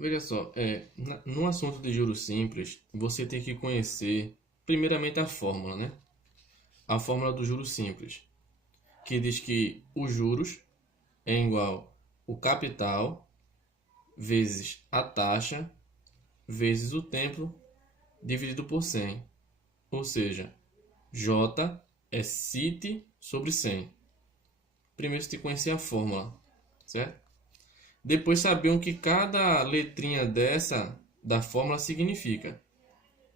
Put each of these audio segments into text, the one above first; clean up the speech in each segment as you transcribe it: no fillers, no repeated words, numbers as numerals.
Veja só, no assunto de juros simples, você tem que conhecer primeiramente a fórmula, né? A fórmula do juros simples, que diz que os juros é igual o capital vezes a taxa vezes o tempo dividido por 100. Ou seja, J é CIT sobre 100. Primeiro você tem que conhecer a fórmula, certo? Depois saber o que cada letrinha dessa da fórmula significa.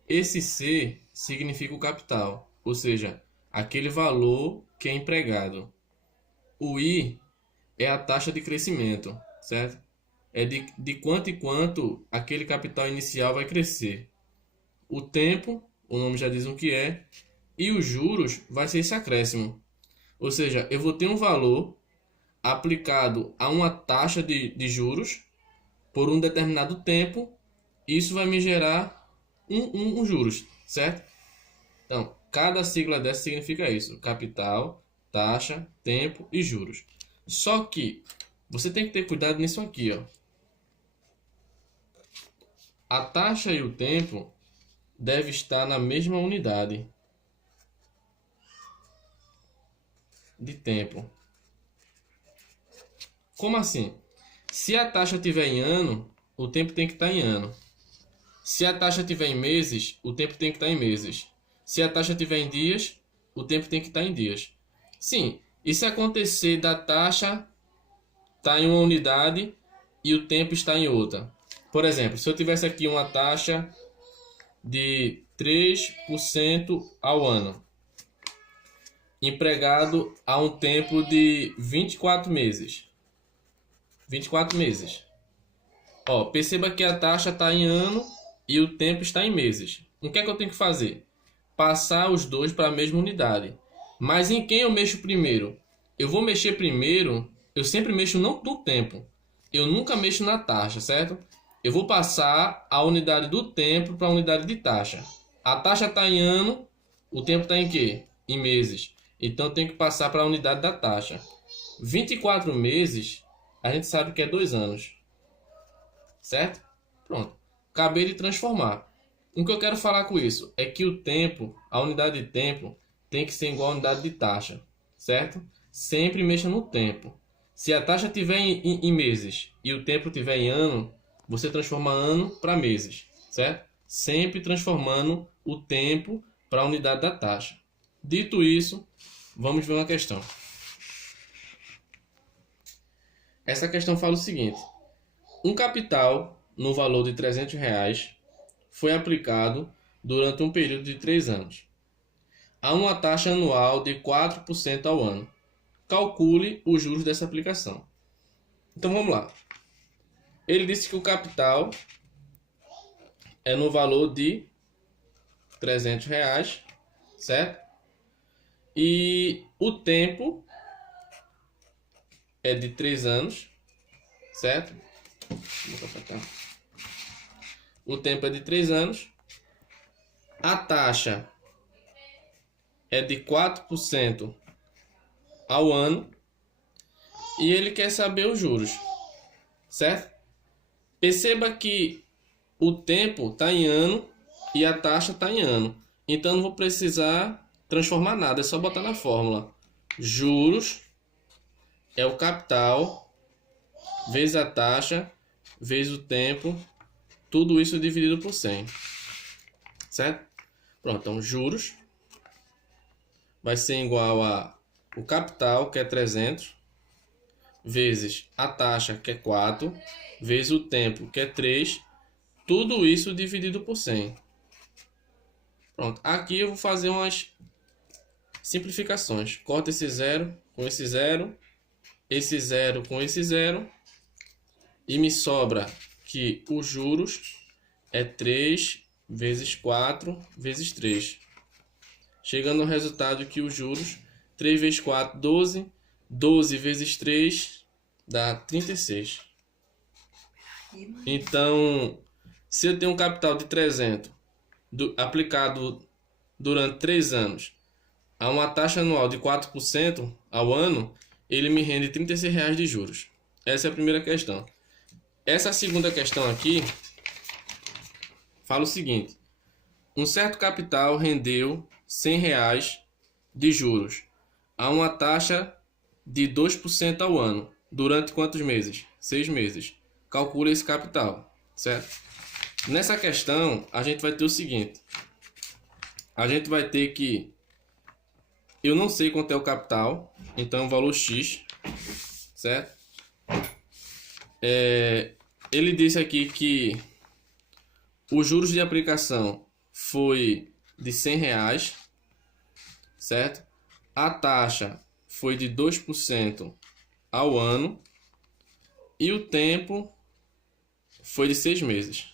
Esse C significa o capital, ou seja, aquele valor que é empregado. O I é a taxa de crescimento, certo? É de quanto em quanto aquele capital inicial vai crescer. O tempo, o nome já diz o que é, e os juros vai ser esse acréscimo. Ou seja, eu vou ter um valor aplicado a uma taxa de juros por um determinado tempo, isso vai me gerar um juros, certo? Então, cada sigla dessa significa isso: capital, taxa, tempo e juros. Só que você tem que ter cuidado nisso aqui, ó. A taxa e o tempo deve estar na mesma unidade de tempo. Como assim? Se a taxa estiver em ano, o tempo tem que estar em ano. Se a taxa estiver em meses, o tempo tem que estar em meses. Se a taxa estiver em dias, o tempo tem que estar em dias. Sim, e se acontecer da taxa estar em uma unidade e o tempo está em outra? Por exemplo, se eu tivesse aqui uma taxa de 3% ao ano, empregado a um tempo de 24 meses. 24 meses. Ó, perceba que a taxa está em ano e o tempo está em meses. O que é que eu tenho que fazer? Passar os dois para a mesma unidade. Mas em quem eu mexo primeiro? Eu vou mexer primeiro, eu sempre mexo não no tempo. Eu nunca mexo na taxa, certo? Eu vou passar a unidade do tempo para a unidade de taxa. A taxa está em ano, o tempo está em quê? Em meses. Então eu tenho que passar para a unidade da taxa. 24 meses, a gente sabe que é 2 anos. Certo? Pronto. Acabei de transformar. O que eu quero falar com isso é que o tempo, a unidade de tempo, tem que ser igual à unidade de taxa. Certo? Sempre mexa no tempo. Se a taxa estiver em meses e o tempo estiver em ano, você transforma ano para meses. Certo? Sempre transformando o tempo para a unidade da taxa. Dito isso, vamos ver uma questão. Essa questão fala o seguinte: um capital no valor de R$ 300 foi aplicado durante um período de 3 anos, a uma taxa anual de 4% ao ano. Calcule os juros dessa aplicação. Então vamos lá. Ele disse que o capital é no valor de R$ 300, certo? E o tempo é de 3 anos, certo? O tempo é de 3 anos. A taxa é de 4% ao ano. E ele quer saber os juros, certo? Perceba que o tempo está em ano e a taxa está em ano. Então não vou precisar transformar nada, é só botar na fórmula. Juros é o capital vezes a taxa vezes o tempo, tudo isso dividido por 100. Certo? Pronto, então juros vai ser igual a o capital, que é 300, vezes a taxa, que é 4, vezes o tempo, que é 3, tudo isso dividido por 100. Pronto, aqui eu vou fazer umas simplificações. Corta esse zero com esse zero com esse zero, e me sobra que os juros é 3 vezes 4 vezes 3. Chegando ao resultado que os juros, 3 vezes 4, 12. 12 vezes 3 dá 36. Então, se eu tenho um capital de 300 aplicado durante 3 anos a uma taxa anual de 4% ao ano, ele me rende R$ 36 de juros. Essa é a primeira questão. Essa segunda questão aqui fala o seguinte: um certo capital rendeu R$ 100 de juros a uma taxa de 2% ao ano. Durante quantos meses? 6 meses. Calcule esse capital, certo? Nessa questão, a gente vai ter o seguinte. A gente vai ter que... Eu não sei quanto é o capital, então o valor X, certo? Ele disse aqui que os juros de aplicação foi de R$ 100, certo? A taxa foi de 2% ao ano e o tempo foi de 6 meses.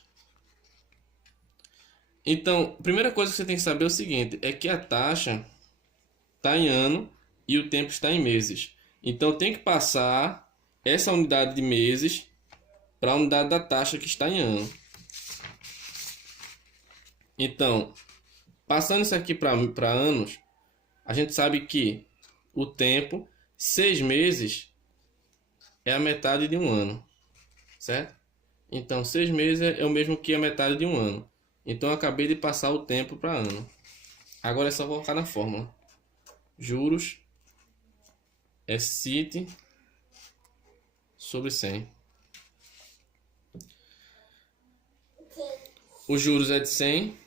Então, a primeira coisa que você tem que saber é o seguinte, é que a taxa está em ano e o tempo está em meses. Então, tem que passar essa unidade de meses para a unidade da taxa que está em ano. Então, passando isso aqui para anos, a gente sabe que o tempo, 6 meses, é a metade de um ano, certo? Então, 6 meses é o mesmo que a metade de um ano. Então, eu acabei de passar o tempo para ano. Agora é só colocar na fórmula. Juros é CIT sobre 100. Os juros é de 100.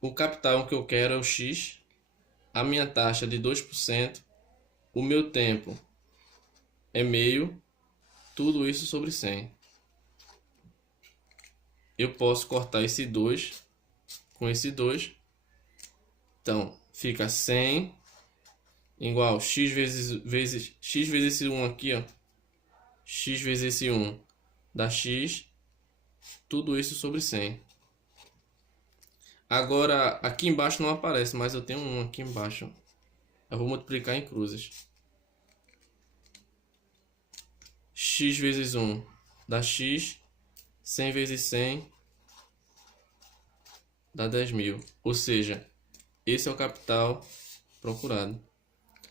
O capital que eu quero é o X. A minha taxa é de 2%. O meu tempo é meio. Tudo isso sobre 100. Eu posso cortar esse 2 com esse 2. Então, fica 100 igual x vezes esse 1 aqui, ó. X vezes esse 1 dá x. Tudo isso sobre 100. Agora, aqui embaixo não aparece, mas eu tenho um aqui embaixo. Eu vou multiplicar em cruzes. X vezes 1 dá x. 100 vezes 100 dá 10.000. Ou seja, esse é o capital procurado.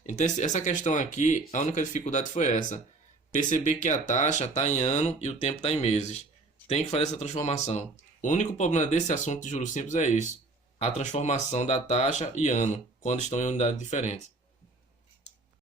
Então, essa questão aqui, a única dificuldade foi essa. Perceber que a taxa está em ano e o tempo está em meses. Tem que fazer essa transformação. O único problema desse assunto de juros simples é isso. A transformação da taxa e ano, quando estão em unidades diferentes.